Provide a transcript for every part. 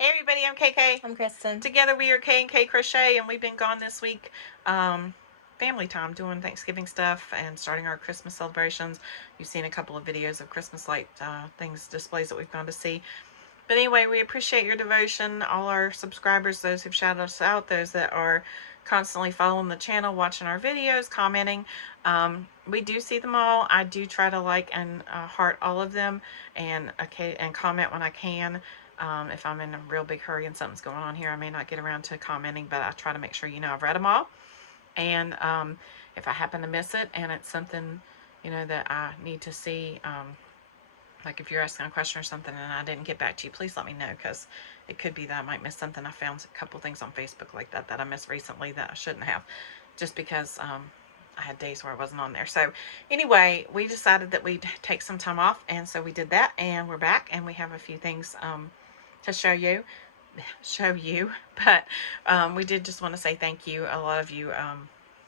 Hey everybody, I'm KK. I'm Kristen. Together we are K&K Crochet, and we've been gone this week. Family time, doing Thanksgiving stuff and starting our Christmas celebrations. You've seen a couple of videos of Christmas light things, displays that we've gone to see. But anyway, we appreciate your devotion, all our subscribers, those who've shouted us out, those that are constantly following the channel, watching our videos, commenting. We do see them all. I do try to like and heart all of them, and comment when I can. If I'm in a real big hurry and something's going on here, I may not get around to commenting, but I try to make sure I've read them all. And if I happen to miss it and it's something that I need to see, like if you're asking a question or something and I didn't get back to you, please let me know, because it could be that I might miss something. I found a couple things on Facebook like that I missed recently that I shouldn't have, just because I had days where I wasn't on there. So anyway, we decided that we'd take some time off, and so we did that, and we're back, and we have a few things to show you. But we did just want to say thank you. A lot of you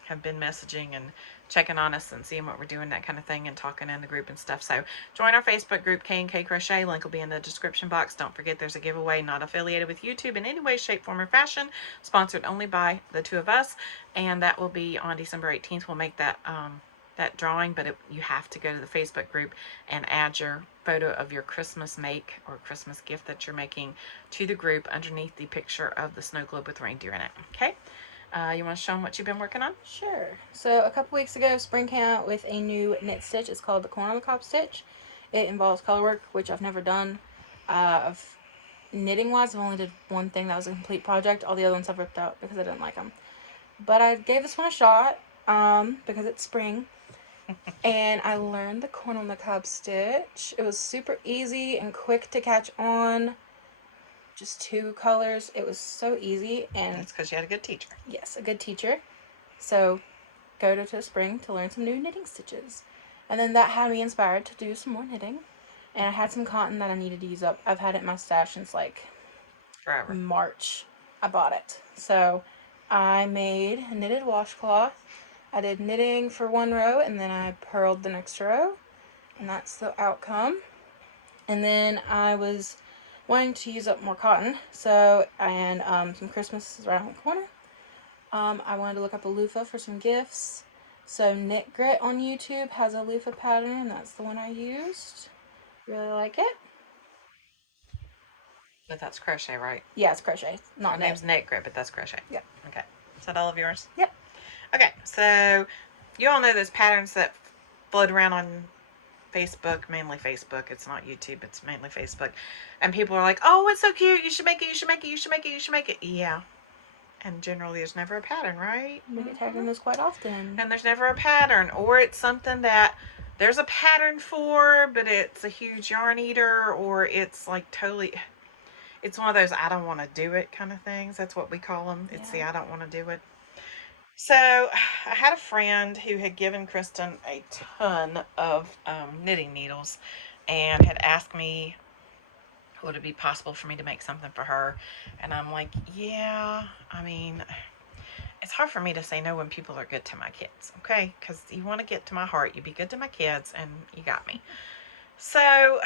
have been messaging and checking on us and seeing what we're doing, that kind of thing, and talking in the group and stuff. So join our Facebook group, K&K Crochet. Link will be in the description box. Don't forget there's a giveaway, not affiliated with YouTube in any way, shape, form, or fashion. Sponsored only by the two of us, and that will be on December 18th. We'll make that drawing, but you have to go to the Facebook group and add your photo of your Christmas make or Christmas gift that you're making to the group underneath the picture of the snow globe with reindeer in it. Okay? You want to show them what you've been working on? Sure. So a couple weeks ago, Spring came out with a new knit stitch. It's called the corner on the cob stitch. It involves color work, which I've never done. Knitting wise, I've only did one thing that was a complete project. All the other ones I've ripped out because I didn't like them. But I gave this one a shot because it's spring. And I learned the corner on the cob stitch. It was super easy and quick to catch on. Just 2 colors. It was so easy, and That's because you had a good teacher. yes, a good teacher. So go to Spring to learn some new knitting stitches. And then that had me inspired to do some more knitting. And I had some cotton that I needed to use up. I've had it in my stash since like Forever. March. I bought it. So I made a knitted washcloth. I did knitting for one row, and then I purled the next row. And that's the outcome. And then I was wanting to use up more cotton. So, and some Christmas is right around the corner. I wanted to look up a loofah for some gifts. So Knit Grit on YouTube has a loofah pattern, and that's the one I used. Really like it. But that's crochet, right? Yeah, it's crochet, not My knit. name's Knit Grit, but that's crochet. Yep. Okay. Is that all of yours? Yep. Okay, so you all know those patterns that float around on Facebook, mainly Facebook. It's not YouTube, it's mainly Facebook. And people are like, oh, it's so cute. You should make it, you should make it, you should make it, you should make it. Yeah. And generally there's never a pattern, right? We get tagged in those quite often. And there's never a pattern. Or it's something that there's a pattern for, but it's a huge yarn eater, or it's like totally, it's one of those I don't want to do it kind of things. That's what we call them. It's the I don't want to do it. So I had a friend who had given Kristen a ton of knitting needles and had asked me, would it be possible for me to make something for her? And I'm like, yeah, I mean, it's hard for me to say no when people are good to my kids, okay? Because you want to get to my heart. You be good to my kids, and you got me. So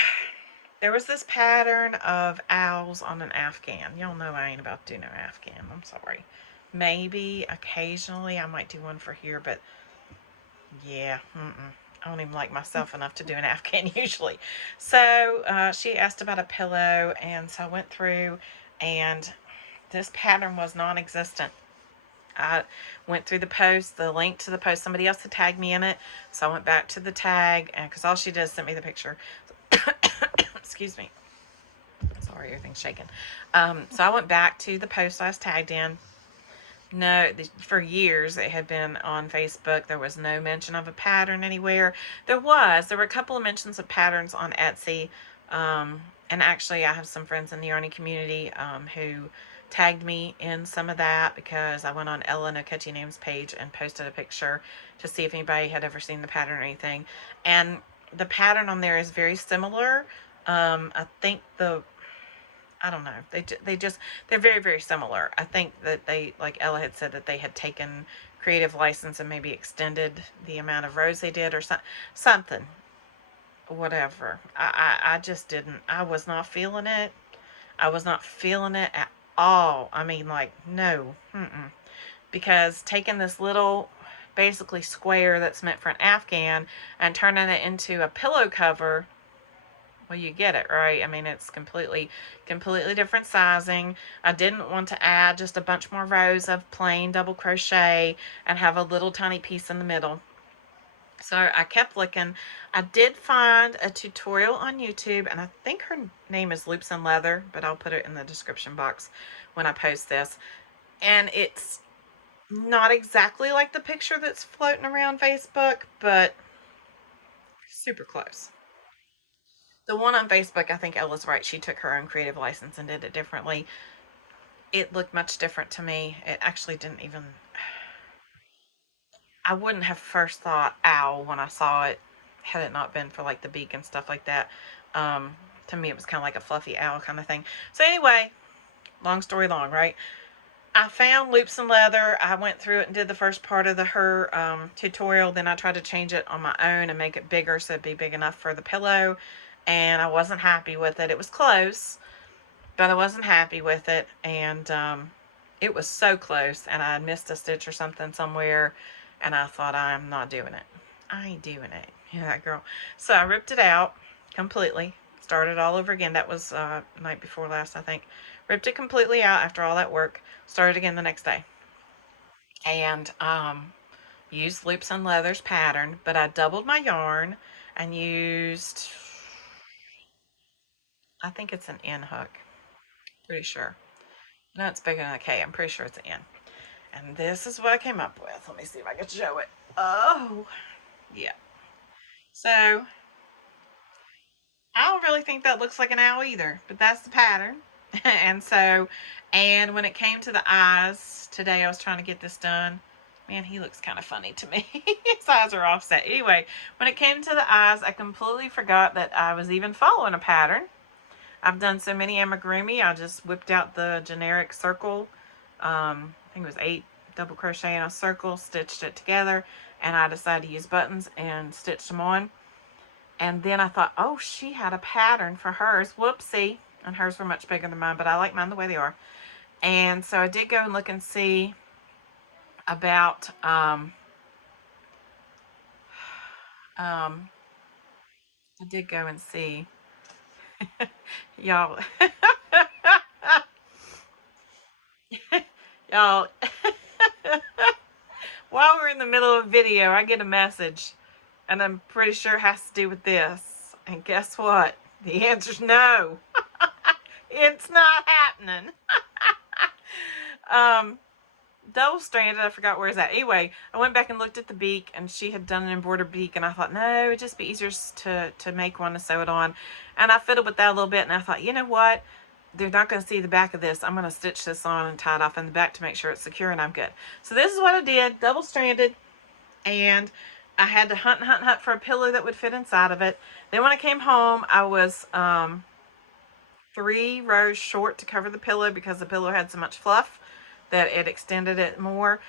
there was this pattern of owls on an Afghan. Y'all know I ain't about to do no Afghan. I'm sorry. Maybe occasionally I might do one for here, but yeah, I don't even like myself enough to do an Afghan usually. So she asked about a pillow, and so I went through, and this pattern was non-existent. I went through the post, the link to the post. Somebody else had tagged me in it, so I went back to the tag, and because all she did is sent me the picture. Excuse me. Sorry, everything's shaking. So I went back to the post I was tagged in. No, for years it had been on Facebook. There was no mention of a pattern anywhere. There were a couple of mentions of patterns on Etsy. And actually I have some friends in the yarning community who tagged me in some of that, because I went on Ella No Catchy Names page and posted a picture to see if anybody had ever seen the pattern or anything. And the pattern on there is very similar. I think I don't know. They're very, very similar. I think that they, like Ella had said, that they had taken creative license and maybe extended the amount of rows they did, or something. Whatever. I just didn't. I was not feeling it. I was not feeling it at all. I mean, like, no. Because taking this little, basically square that's meant for an Afghan and turning it into a pillow cover, well, you get it, right? I mean, it's completely different sizing. I didn't want to add just a bunch more rows of plain double crochet and have a little tiny piece in the middle. So I kept looking. I did find a tutorial on YouTube, and I think her name is Loops and Leather, but I'll put it in the description box when I post this. And it's not exactly like the picture that's floating around Facebook, but super close. The one on Facebook, I think Ella's right. She took her own creative license and did it differently. It looked much different to me. It actually didn't even. I wouldn't have first thought owl when I saw it, had it not been for like the beak and stuff like that. To me, it was kind of like a fluffy owl kind of thing. So anyway, long story long, right? I found Loops and Leather. I went through it and did the first part of her tutorial. Then I tried to change it on my own and make it bigger so it'd be big enough for the pillow. And I wasn't happy with it. It was close, but I wasn't happy with it. And it was so close. And I missed a stitch or something somewhere. And I thought, I'm not doing it. I ain't doing it. Yeah, girl. So I ripped it out completely. Started all over again. That was night before last, I think. Ripped it completely out after all that work. Started again the next day. And used Loops and Leather's pattern, but I doubled my yarn and used, I think it's an N hook. Pretty sure. No, it's bigger than a K. I'm pretty sure it's an N. And this is what I came up with. Let me see if I can show it. Oh, yeah. So I don't really think that looks like an owl either, but that's the pattern. And so, and when it came to the eyes, today I was trying to get this done. Man, he looks kind of funny to me. His eyes are offset. Anyway, when it came to the eyes, I completely forgot that I was even following a pattern. I've done so many amigurumi, I just whipped out the generic circle. I think it was 8 double crochet in a circle, stitched it together, and I decided to use buttons and stitched them on. And then I thought, oh, she had a pattern for hers. Whoopsie. And hers were much bigger than mine, but I like mine the way they are. And so I did go and look and see about I did go and see y'all y'all while we're in the middle of a video, I get a message, and I'm pretty sure it has to do with this. And guess what? The answer's no. It's not happening. Double stranded, I forgot where it's at. Anyway, I went back and looked at the beak, and she had done an embroidered beak, and I thought, no, it'd just be easier to make one to sew it on. And I fiddled with that a little bit, and I thought, you know what? They're not going to see the back of this. I'm going to stitch this on and tie it off in the back to make sure it's secure, and I'm good. So this is what I did, double stranded, and I had to hunt and hunt and hunt for a pillow that would fit inside of it. Then when I came home, I was 3 rows short to cover the pillow because the pillow had so much fluff that it extended it more,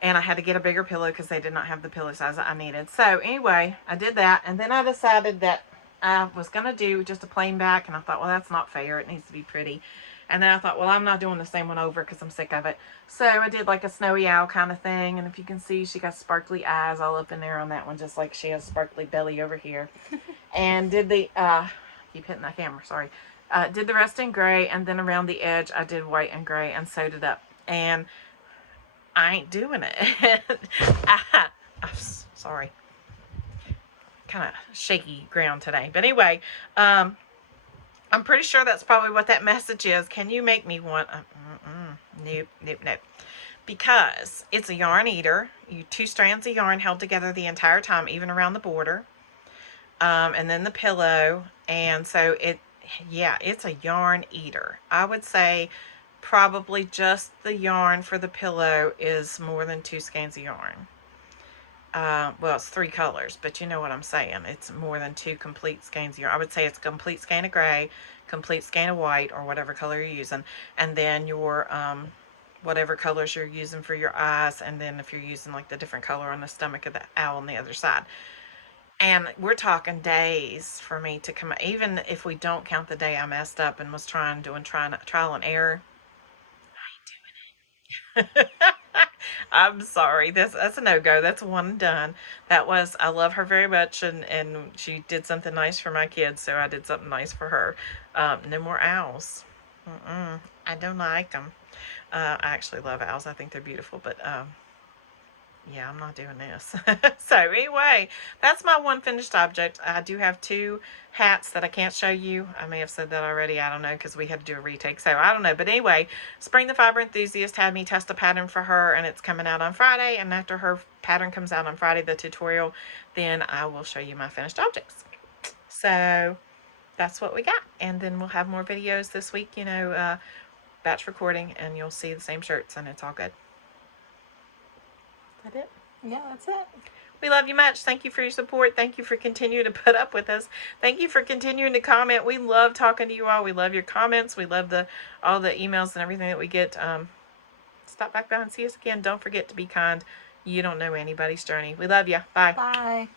and I had to get a bigger pillow because they did not have the pillow size that I needed. So anyway, I did that, and then I decided that I was going to do just a plain back, and I thought, well, that's not fair. It needs to be pretty. And then I thought, well, I'm not doing the same one over because I'm sick of it. So I did like a snowy owl kind of thing, and if you can see, she got sparkly eyes all up in there on that one, just like she has sparkly belly over here. And did the, keep hitting that camera, sorry. Did the rest in gray, and then around the edge, I did white and gray and sewed it up. And I ain't doing it. I'm sorry. Kind of shaky ground today. But anyway, I'm pretty sure that's probably what that message is. Can you make me one? Nope, nope, nope. Because it's a yarn eater. 2 strands of yarn held together the entire time, even around the border. And then the pillow. And so it's a yarn eater. I would say probably just the yarn for the pillow is more than 2 skeins of yarn. Well, it's 3 colors, but you know what I'm saying. It's more than 2 complete skeins of yarn. I would say it's a complete skein of gray, complete skein of white, or whatever color you're using, and then your whatever colors you're using for your eyes, and then if you're using like the different color on the stomach of the owl on the other side. And we're talking days for me to come, even if we don't count the day I messed up and was trying trial and error. I ain't doing it. I'm sorry. That's a no go. That's one and done. That was, I love her very much, and she did something nice for my kids, so I did something nice for her. No more owls. I don't like them. I actually love owls. I think they're beautiful, but yeah, I'm not doing this. So anyway, that's my one finished object. I do have 2 hats that I can't show you. I may have said that already. I don't know, because we had to do a retake. So I don't know. But anyway, Spring the Fiber Enthusiast had me test a pattern for her, and it's coming out on Friday. And after her pattern comes out on Friday, the tutorial, then I will show you my finished objects. So that's what we got. And then we'll have more videos this week, batch recording, and you'll see the same shirts, and it's all good. Is that it? Yeah, that's it. We love you much. Thank you for your support. Thank you for continuing to put up with us. Thank you for continuing to comment. We love talking to you all. We love your comments. We love all the emails and everything that we get. Stop back by and see us again. Don't forget to be kind. You don't know anybody's journey. We love you. Bye. Bye.